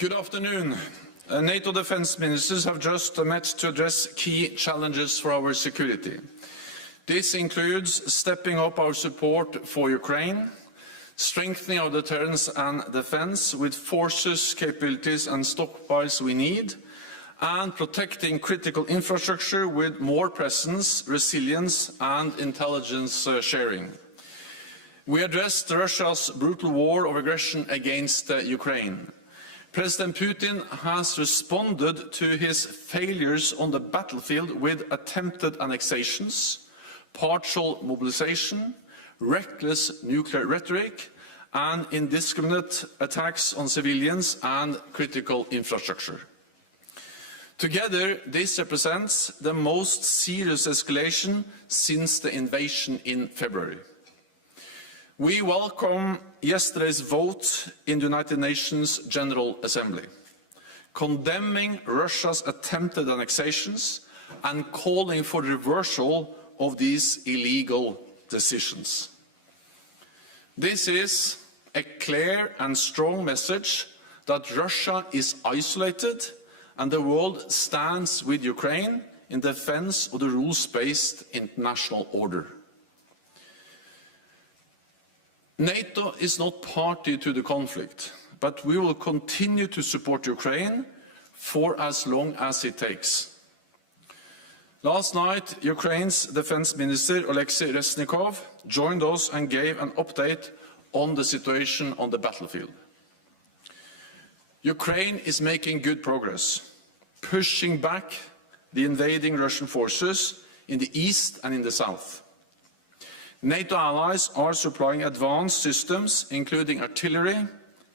Good afternoon. NATO Defense Ministers have just met to address key challenges for our security. This includes stepping up our support for Ukraine, strengthening our deterrence and defense with forces, capabilities and stockpiles we need, and protecting critical infrastructure with more presence, resilience and intelligence sharing. We addressed Russia's brutal war of aggression against Ukraine. President Putin has responded to his failures on the battlefield with attempted annexations, partial mobilization, reckless nuclear rhetoric, and indiscriminate attacks on civilians and critical infrastructure. Together, this represents the most serious escalation since the invasion in February. We welcome yesterday's vote in the United Nations General Assembly, condemning Russia's attempted annexations and calling for the reversal of these illegal decisions. This is a clear and strong message that Russia is isolated and the world stands with Ukraine in defense of the rules-based international order. NATO is not party to the conflict, but we will continue to support Ukraine for as long as it takes. Last night, Ukraine's Defense Minister Oleksiy Reznikov joined us and gave an update on the situation on the battlefield. Ukraine is making good progress, pushing back the invading Russian forces in the east and in the south. NATO allies are supplying advanced systems, including artillery,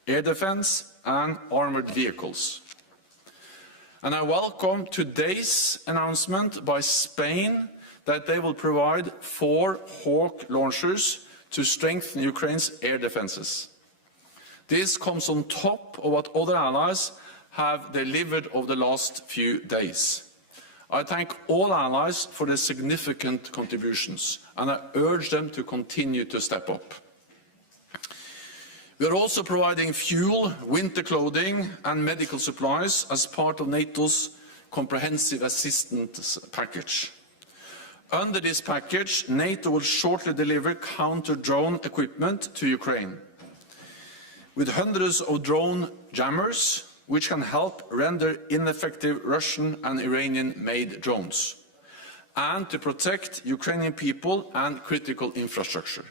air defense and armored vehicles. And I welcome today's announcement by Spain that they will provide 4 Hawk launchers to strengthen Ukraine's air defenses. This comes on top of what other allies have delivered over the last few days. I thank all allies for their significant contributions, and I urge them to continue to step up. We are also providing fuel, winter clothing and medical supplies as part of NATO's comprehensive assistance package. Under this package, NATO will shortly deliver counter-drone equipment to Ukraine, with hundreds of drone jammers, which can help render ineffective Russian and Iranian-made drones, and to protect Ukrainian people and critical infrastructure.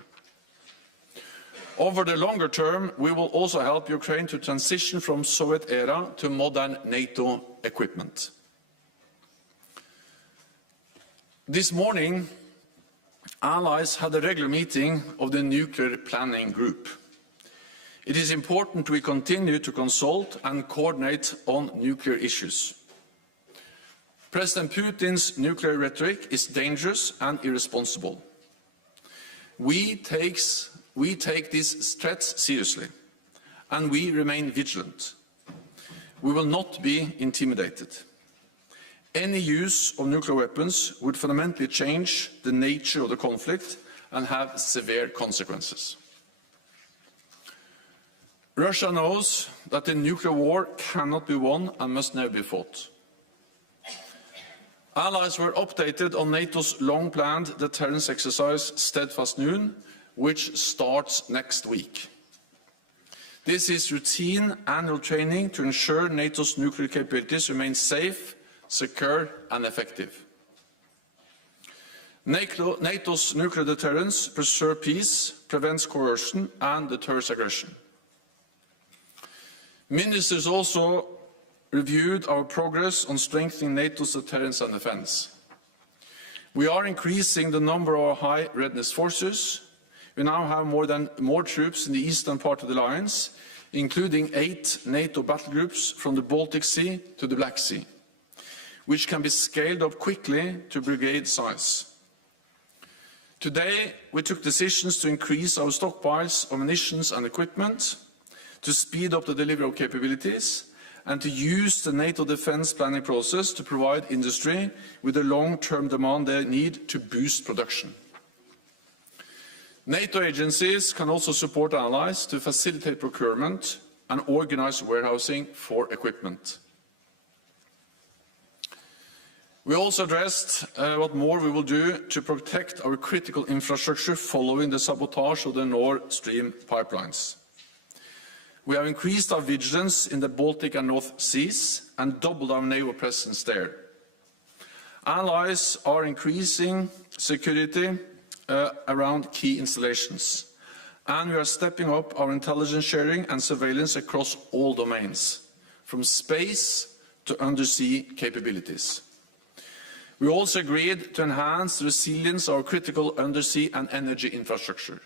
Over the longer term, we will also help Ukraine to transition from Soviet era to modern NATO equipment. This morning, allies had a regular meeting of the Nuclear Planning Group. It is important we continue to consult and coordinate on nuclear issues. President Putin's nuclear rhetoric is dangerous and irresponsible. We take these threats seriously, and we remain vigilant. We will not be intimidated. Any use of nuclear weapons would fundamentally change the nature of the conflict and have severe consequences. Russia knows that the nuclear war cannot be won and must never be fought. Allies were updated on NATO's long-planned deterrence exercise Steadfast Noon, which starts next week. This is routine annual training to ensure NATO's nuclear capabilities remain safe, secure and effective. NATO's nuclear deterrence preserves peace, prevents coercion and deters aggression. Ministers also reviewed our progress on strengthening NATO's deterrence and defense. We are increasing the number of our high readiness forces. We now have more troops in the eastern part of the alliance, including 8 NATO battle groups from the Baltic Sea to the Black Sea, which can be scaled up quickly to brigade size. Today, we took decisions to increase our stockpiles of munitions and equipment, to speed up the delivery of capabilities, and to use the NATO defense planning process to provide industry with the long-term demand they need to boost production. NATO agencies can also support allies to facilitate procurement and organized warehousing for equipment. We also addressed what more we will do to protect our critical infrastructure following the sabotage of the Nord Stream pipelines. We have increased our vigilance in the Baltic and North Seas and doubled our naval presence there. Allies are increasing security around key installations, and we are stepping up our intelligence sharing and surveillance across all domains, from space to undersea capabilities. We also agreed to enhance the resilience of our critical undersea and energy infrastructure,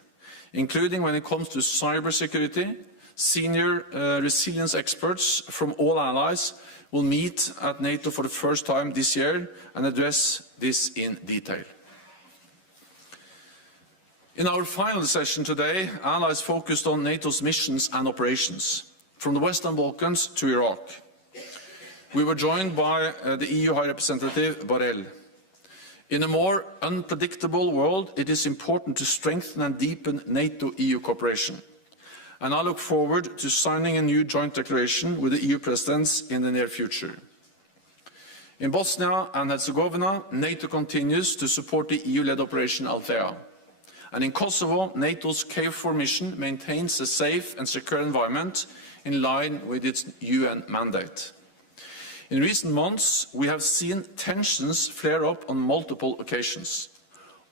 including when it comes to cybersecurity. Senior resilience experts from all allies will meet at NATO for the first time this year and address this in detail. In our final session today, allies focused on NATO's missions and operations, from the Western Balkans to Iraq. We were joined by the EU High Representative Borrell. In a more unpredictable world, it is important to strengthen and deepen NATO-EU cooperation. And I look forward to signing a new joint declaration with the EU presidents in the near future. In Bosnia and Herzegovina, NATO continues to support the EU-led Operation Althea. And in Kosovo, NATO's KFOR mission maintains a safe and secure environment in line with its UN mandate. In recent months, we have seen tensions flare up on multiple occasions.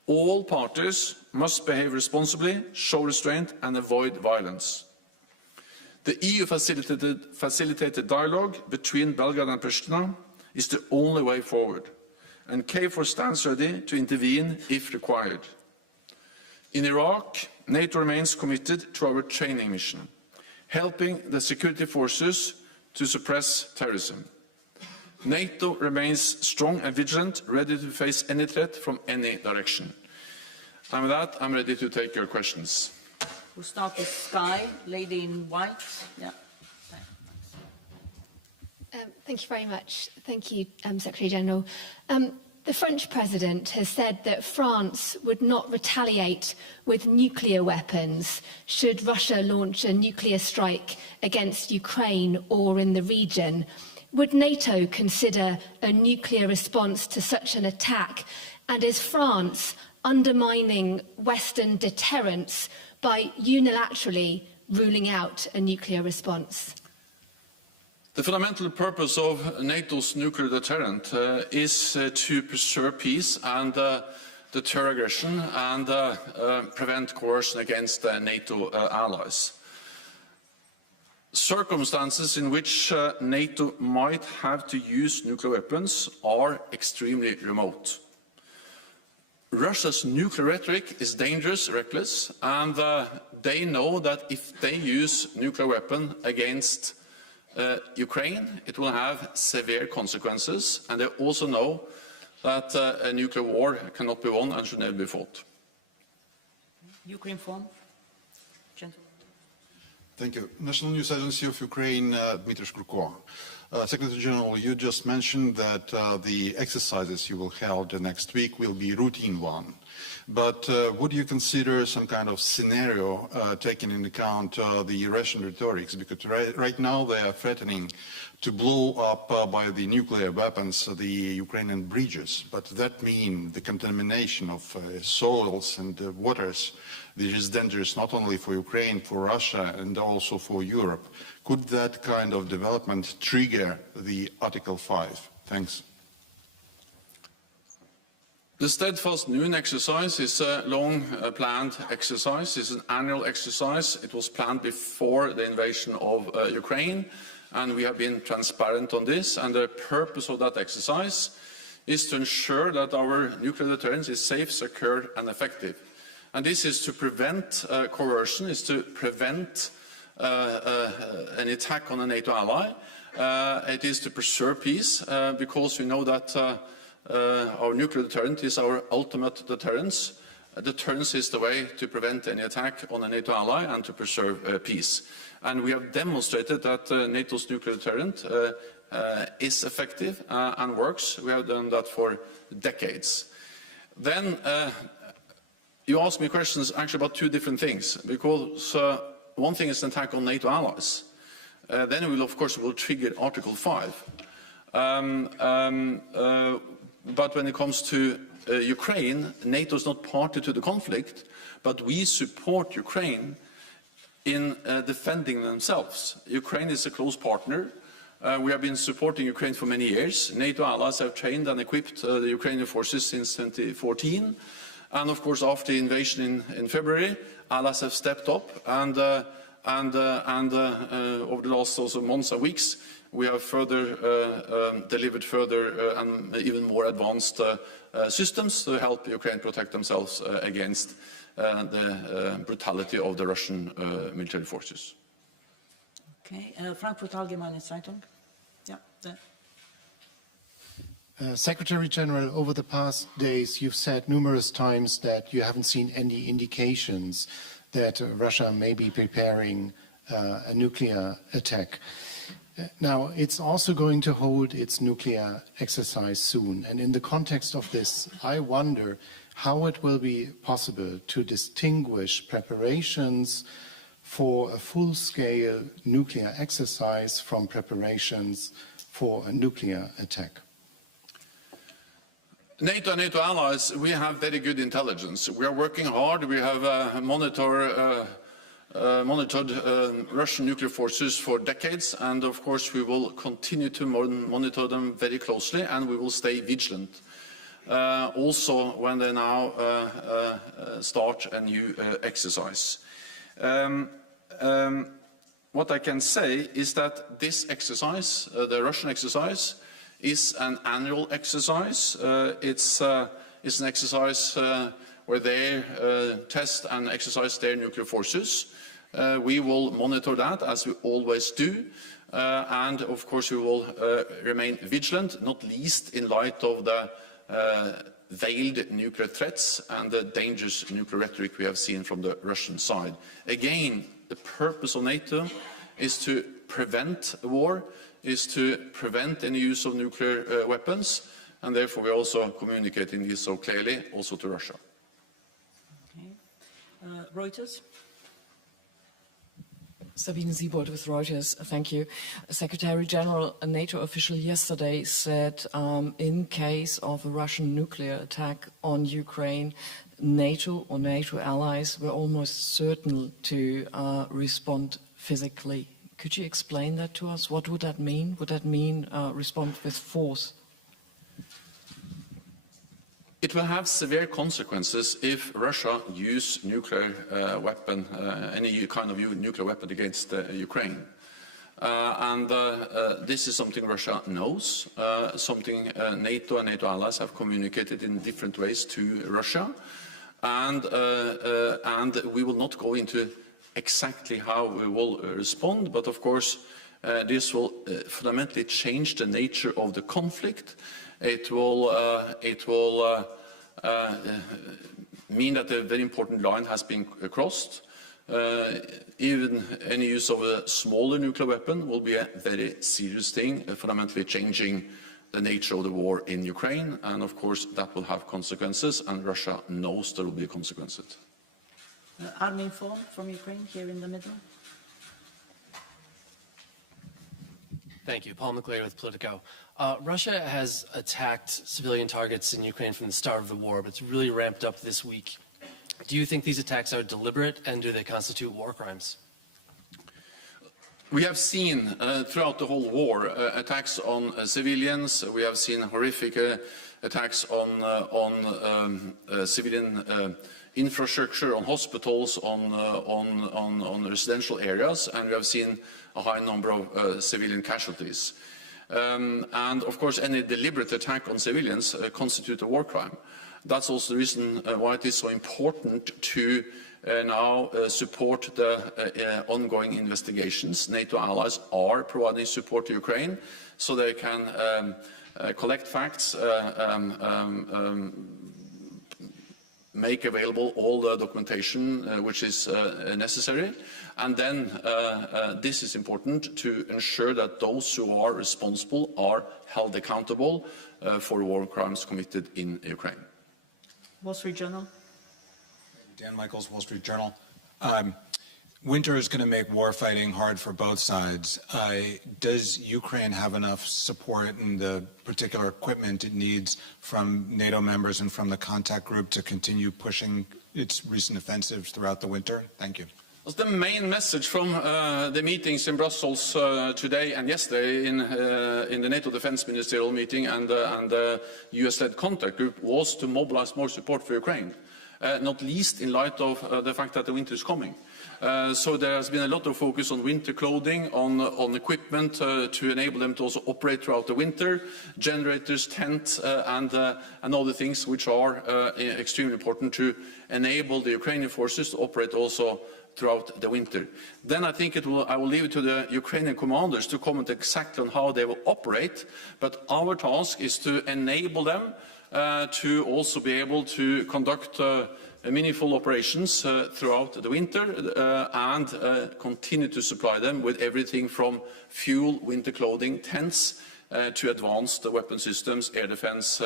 All parties must behave responsibly, show restraint and avoid violence. The EU-facilitated dialogue between Belgrade and Pristina is the only way forward, and KFOR stands ready to intervene if required. In Iraq, NATO remains committed to our training mission, helping the security forces to suppress terrorism. NATO remains strong and vigilant, ready to face any threat from any direction. And with that, I'm ready to take your questions. We'll start with Sky, lady in white. Yeah. Thank you very much. Thank you, Secretary General. The French President has said that France would not retaliate with nuclear weapons should Russia launch a nuclear strike against Ukraine or in the region. Would NATO consider a nuclear response to such an attack? And is France undermining Western deterrence by unilaterally ruling out a nuclear response? The fundamental purpose of NATO's nuclear deterrent is to preserve peace and deter aggression and prevent coercion against NATO allies. Circumstances in which NATO might have to use nuclear weapons are extremely remote. Russia's nuclear rhetoric is dangerous, reckless, and they know that if they use nuclear weapon against Ukraine, it will have severe consequences, and they also know that a nuclear war cannot be won and should never be fought. Ukraine form. Gentleman. Thank you. National News Agency of Ukraine, Dmitry Shkurko. Secretary General, you just mentioned that the exercises you will hold next week will be routine one. But would you consider some kind of scenario taking into account the Russian rhetorics? Because right now they are threatening to blow up by the nuclear weapons the Ukrainian bridges. But that means the contamination of soils and waters. This is dangerous not only for Ukraine, for Russia, and also for Europe. Could that kind of development trigger the Article 5? Thanks. The Steadfast Noon exercise is a long-planned exercise. It's an annual exercise. It was planned before the invasion of Ukraine, and we have been transparent on this. And the purpose of that exercise is to ensure that our nuclear deterrence is safe, secure, and effective. And this is to prevent coercion, is to prevent an attack on a NATO ally. It is to preserve peace, because we know that our nuclear deterrent is our ultimate deterrence. Deterrence is the way to prevent any attack on a NATO ally and to preserve peace. And we have demonstrated that NATO's nuclear deterrent is effective and works. We have done that for decades. Then you ask me questions actually about two different things, because one thing is an attack on NATO allies. then we will, of course, trigger Article 5. But when it comes to Ukraine, NATO is not party to the conflict, but we support Ukraine in defending themselves. Ukraine is a close partner. We have been supporting Ukraine for many years. NATO allies have trained and equipped the Ukrainian forces since 2014. And of course, after the invasion in February, allies have stepped up. And over the last also months and weeks, we have further delivered further and even more advanced systems to help Ukraine protect themselves against the brutality of the Russian military forces. Okay, Frankfurt Allgemeine Zeitung. Yeah, there. Secretary General, over the past days, you've said numerous times that you haven't seen any indications that Russia may be preparing a nuclear attack. Now, it's also going to hold its nuclear exercise soon. And in the context of this, I wonder how it will be possible to distinguish preparations for a full-scale nuclear exercise from preparations for a nuclear attack. NATO and NATO allies, we have very good intelligence. We are working hard. We have monitored Russian nuclear forces for decades, and of course we will continue to monitor them very closely, and we will stay vigilant. Also when they now start a new exercise. What I can say is that this exercise, the Russian exercise, is an annual exercise. It's an exercise where they test and exercise their nuclear forces. We will monitor that, as we always do, and of course we will remain vigilant, not least in light of the veiled nuclear threats and the dangerous nuclear rhetoric we have seen from the Russian side. Again, the purpose of NATO is to prevent war, is to prevent any use of nuclear weapons, and therefore we are also communicating this so clearly also to Russia. Okay. Reuters. Sabine Siebold with Reuters. Thank you. Secretary General, a NATO official yesterday said in case of a Russian nuclear attack on Ukraine, NATO or NATO allies were almost certain to respond physically. Could you explain that to us? What would that mean? Would that mean respond with force? It will have severe consequences if Russia uses nuclear weapon, any kind of nuclear weapon against Ukraine. This is something Russia knows, something NATO and NATO allies have communicated in different ways to Russia. And we will not go into exactly how we will respond, but of course this will fundamentally change the nature of the conflict. It will mean that a very important line has been crossed. Even any use of a smaller nuclear weapon will be a very serious thing, fundamentally changing the nature of the war in Ukraine, and of course that will have consequences, and Russia knows there will be consequences. Armin Form from Ukraine, here in the middle. Thank you. Paul McClary with Politico. Russia has attacked civilian targets in Ukraine from the start of the war, but it's really ramped up this week. Do you think these attacks are deliberate, and do they constitute war crimes? We have seen throughout the whole war attacks on civilians. We have seen horrific attacks on civilian infrastructure, on hospitals, on residential areas, and we have seen a high number of civilian casualties. And of course, any deliberate attack on civilians constitutes a war crime. That's also the reason why it is so important to now support the ongoing investigations. NATO allies are providing support to Ukraine so they can collect facts, make available all the documentation which is necessary, and then this is important to ensure that those who are responsible are held accountable for war crimes committed in Ukraine. Wall Street Journal. Dan Michaels, Wall Street Journal. winter is going to make war fighting hard for both sides. Does Ukraine have enough support and the particular equipment it needs from NATO members and from the contact group to continue pushing its recent offensives throughout the winter? Thank you. The main message from the meetings in Brussels today and yesterday in the NATO Defense Ministerial meeting and the US-led contact group was to mobilize more support for Ukraine, not least in light of the fact that the winter is coming. So there has been a lot of focus on winter clothing, on equipment to enable them to also operate throughout the winter, generators, tents, and other things which are extremely important to enable the Ukrainian forces to operate also throughout the winter. Then I think I will leave it to the Ukrainian commanders to comment exactly on how they will operate, but our task is to enable them to also be able to conduct meaningful operations throughout the winter and continue to supply them with everything from fuel, winter clothing, tents, to advanced weapon systems, air defense,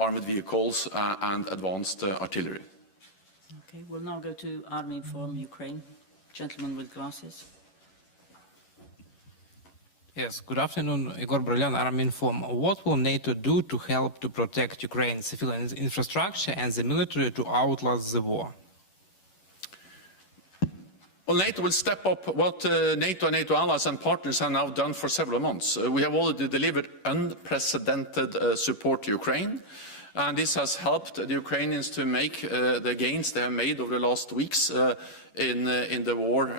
armored vehicles, and advanced artillery. Okay, we'll now go to Army from Ukraine. Gentleman with glasses. Yes, good afternoon, Igor Brylyan, Army Inform. What will NATO do to help to protect Ukraine's civilian infrastructure and the military to outlast the war? Well, NATO will step up what NATO and NATO allies and partners have now done for several months. We have already delivered unprecedented support to Ukraine, and this has helped the Ukrainians to make the gains they have made over the last weeks in the war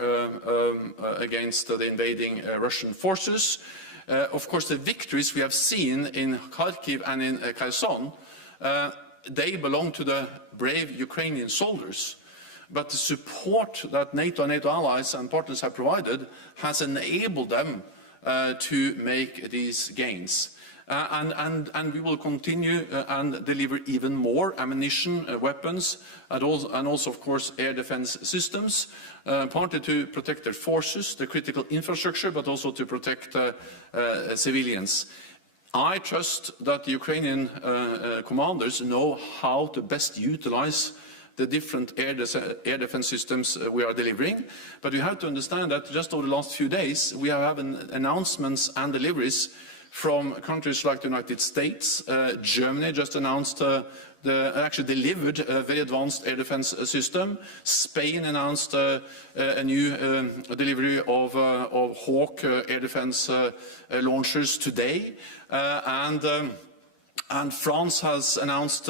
against the invading Russian forces. Of course, the victories we have seen in Kharkiv and in Kherson, they belong to the brave Ukrainian soldiers. But the support that NATO and NATO allies and partners have provided has enabled them to make these gains. And we will continue and deliver even more ammunition, weapons, and also, of course, air defense systems, partly to protect their forces, the critical infrastructure, but also to protect civilians. I trust that the Ukrainian commanders know how to best utilize the different air defense systems we are delivering. But you have to understand that just over the last few days, we have had announcements and deliveries from countries like the United States. Germany just announced actually delivered a very advanced air defense system. Spain announced a new delivery of Hawk air defense launchers today. And France has announced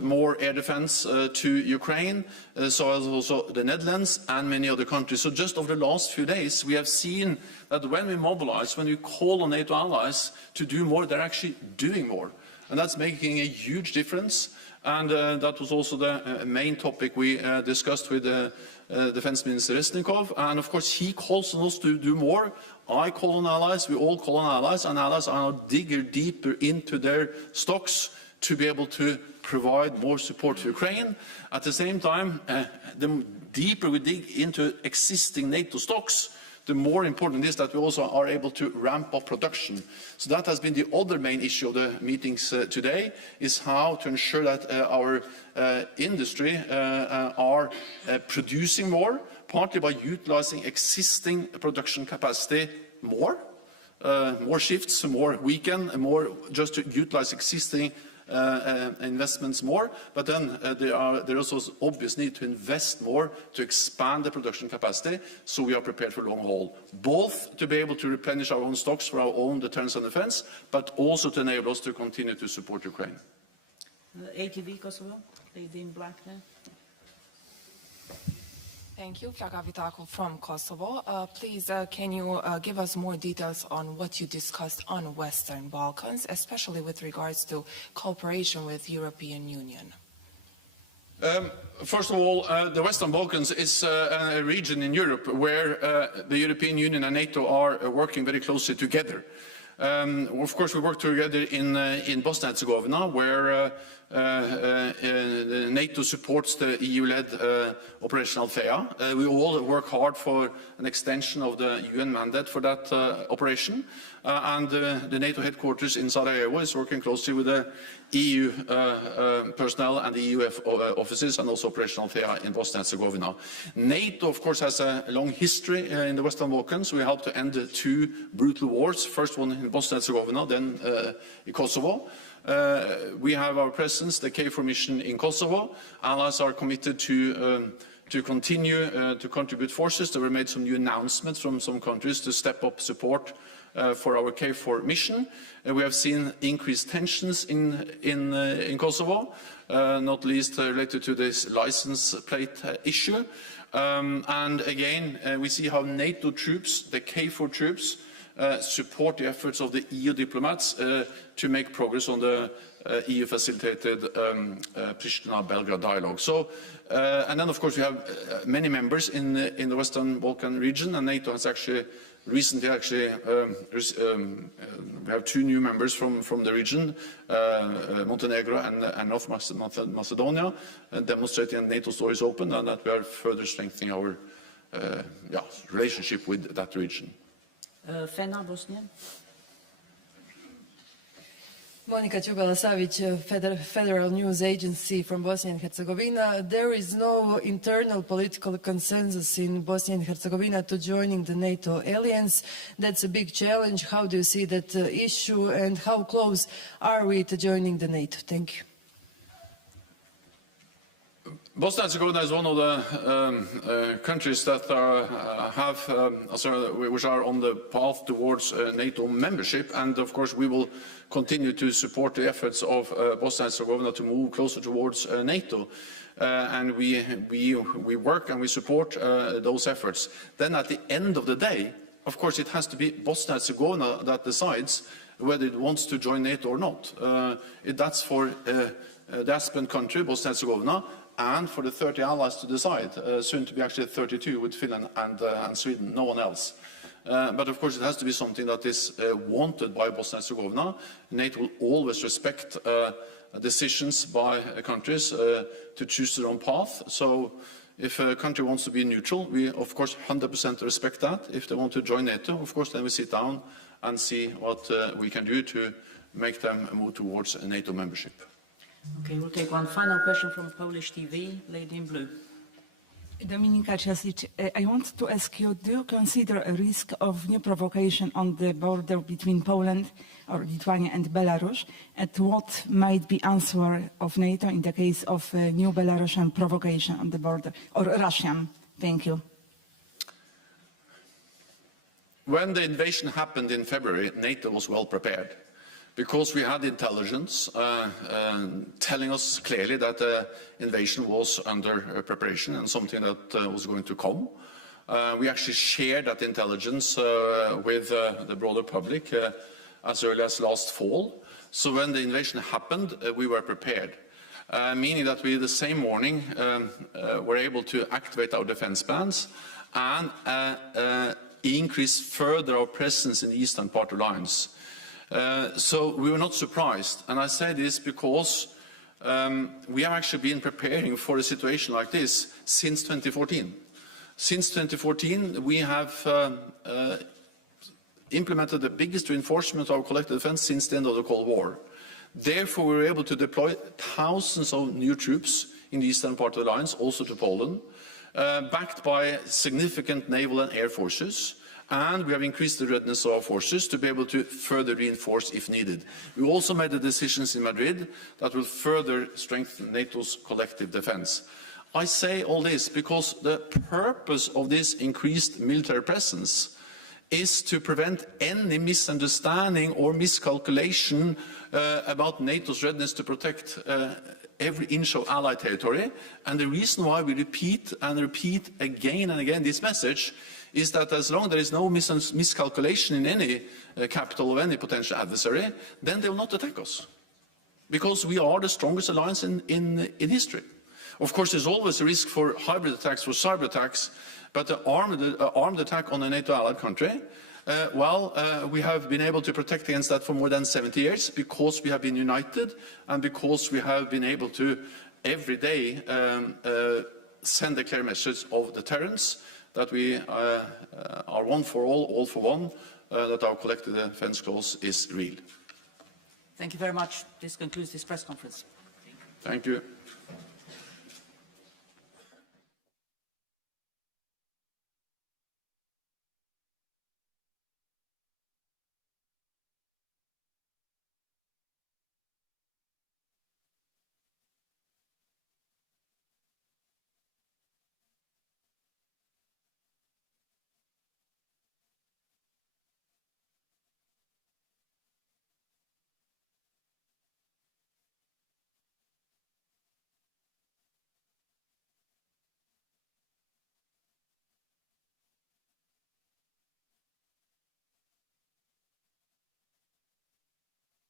more air defense to Ukraine, so as also the Netherlands and many other countries. So just over the last few days, we have seen that when we mobilize, when we call on NATO allies to do more, they're actually doing more. And that's making a huge difference. And that was also the main topic we discussed with Defense Minister Resnikov. And of course, he calls on us to do more. I call on allies, we all call on allies, and allies are now digging deeper into their stocks to be able to provide more support to Ukraine. At the same time, the deeper we dig into existing NATO stocks, the more important it is that we also are able to ramp up production. So that has been the other main issue of the meetings today, is how to ensure that our industry are producing more, partly by utilizing existing production capacity more shifts, more weekend, more just to utilize existing investments more, but then there is also obvious need to invest more to expand the production capacity, so we are prepared for long haul, both to be able to replenish our own stocks for our own deterrence and defense, but also to enable us to continue to support Ukraine. ATV Kosovo, lady in black there. Thank you, Flaga Vitako from Kosovo. Please, can you give us more details on what you discussed on Western Balkans, especially with regards to cooperation with European Union? First of all, the Western Balkans is a region in Europe where the European Union and NATO are working very closely together. Of course, we work together in Bosnia-Herzegovina, where NATO supports the EU-led Operation Althea. We all work hard for an extension of the UN mandate for that operation. And the NATO headquarters in Sarajevo is working closely with the EU personnel and the EU offices, and also Operation Althea in Bosnia-Herzegovina. NATO, of course, has a long history in the Western Balkans. We helped to end 2 brutal wars, first one in Bosnia-Herzegovina, then in Kosovo. We have our presence, the KFOR mission in Kosovo. Allies are committed to continue to contribute forces. There were made some new announcements from some countries to step up support for our KFOR mission. We have seen increased tensions in Kosovo, not least related to this license plate issue. And again, we see how NATO troops, the KFOR troops, support the efforts of the EU diplomats to make progress on the EU-facilitated Pristina-Belgrade dialogue. So, and then of course we have many members in the Western Balkan region, and NATO has actually recently we have 2 new members from the region, Montenegro and North Macedonia, demonstrating that NATO's door is open and that we are further strengthening our relationship with that region. Fena, Bosnia. Monica Čubela-Savić, Federal News Agency from Bosnia and Herzegovina. There is no internal political consensus in Bosnia and Herzegovina to joining the NATO alliance. That's a big challenge. How do you see that issue, and how close are we to joining the NATO? Thank you. Bosnia-Herzegovina is one of the countries that which are on the path towards NATO membership, and of course we will continue to support the efforts of Bosnia-Herzegovina to move closer towards NATO. And we work and we support those efforts. Then at the end of the day, of course, it has to be Bosnia-Herzegovina that decides whether it wants to join NATO or not. That's for the aspirant country, Bosnia-Herzegovina, and for the 30 allies to decide, soon to be actually 32 with Finland and Sweden, no one else. But of course it has to be something that is wanted by Bosnia-Herzegovina. NATO will always respect decisions by countries to choose their own path. So if a country wants to be neutral, we of course 100% respect that. If they want to join NATO, of course then we sit down and see what we can do to make them move towards a NATO membership. Okay, we'll take one final question from Polish TV, lady in blue. Dominika Ciasic, I want to ask you, do you consider a risk of new provocation on the border between Poland or Lithuania and Belarus? And what might be answer of NATO in the case of a new Belarusian provocation on the border, or Russian? Thank you. When the invasion happened in February, NATO was well prepared, because we had intelligence telling us clearly that the invasion was under preparation and something that was going to come. We actually shared that intelligence with the broader public as early as last fall. So when the invasion happened, we were prepared, meaning that we the same morning were able to activate our defense plans and increase further our presence in the eastern part of the alliance. So we were not surprised, and I say this because we have actually been preparing for a situation like this since 2014. Since 2014, we have implemented the biggest reinforcement of our collective defense since the end of the Cold War. Therefore, we were able to deploy thousands of new troops in the eastern part of the alliance, also to Poland, backed by significant naval and air forces. And we have increased the readiness of our forces to be able to further reinforce if needed. We also made the decisions in Madrid that will further strengthen NATO's collective defense. I say all this because the purpose of this increased military presence is to prevent any misunderstanding or miscalculation about NATO's readiness to protect every inch of Allied territory. And the reason why we repeat and repeat again and again this message is that as long as there is no miscalculation in any capital of any potential adversary, then they will not attack us, because we are the strongest alliance in history. Of course, there's always a risk for hybrid attacks, for cyber attacks, but the armed attack on a NATO allied country We have been able to protect against that for more than 70 years because we have been united and because we have been able to every day send a clear message of deterrence, that we are one for all for one, that our collective defense clause is real. Thank you very much. This concludes this press conference. Thank you.